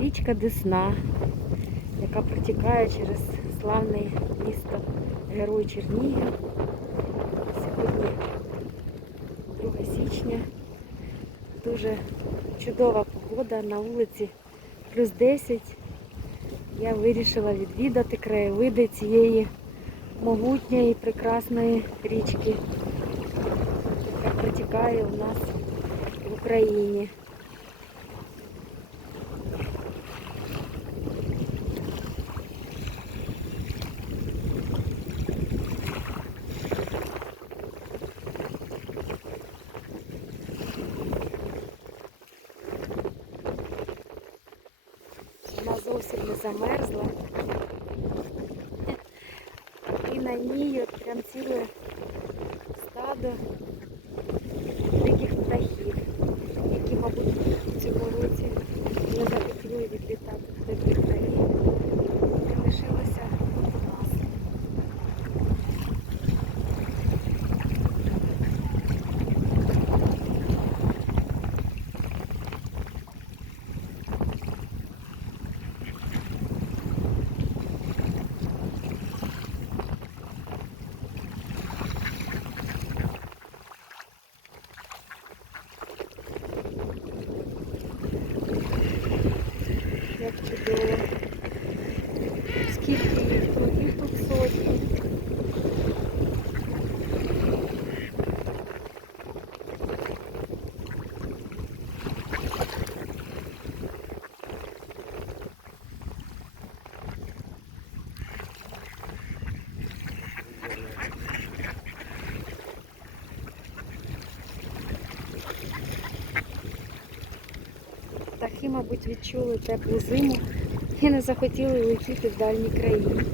Річка Десна, яка протікає через славне місто Герой Чернігів. Сьогодні 2 січня. Дуже чудова погода на вулиці плюс 10. Я вирішила відвідати краєвиди цієї могутньої прекрасної річки, яка протікає у нас в Україні. Зовсім замерзла. І на ній прям ціле стадо диких птахів, які, мабуть, в цьому році не захотіли відлітати в теплі краї. І лишилося у нас. Як чудово. Скільки їх тут? Їх тут сотні. Птахи, мабуть, відчули теплу зиму і не захотіли летіти в дальні країни.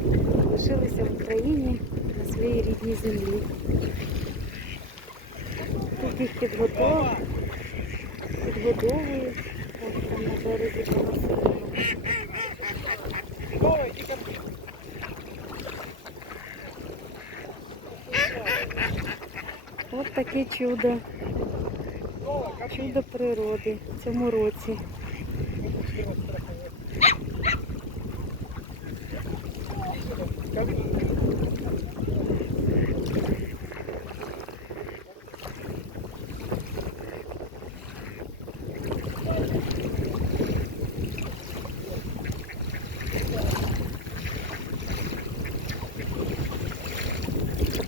Лишилися в Україні на своїй рідній землі. Тут їх підготовують, підгодовують. Ось там на березі колосили. От таке чудо. Чудо природи в цьому році.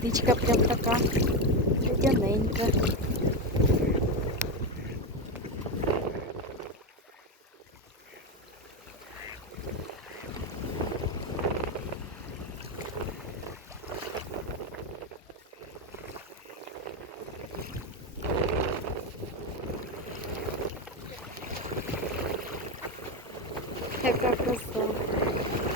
Водичка прям така Até a próxima.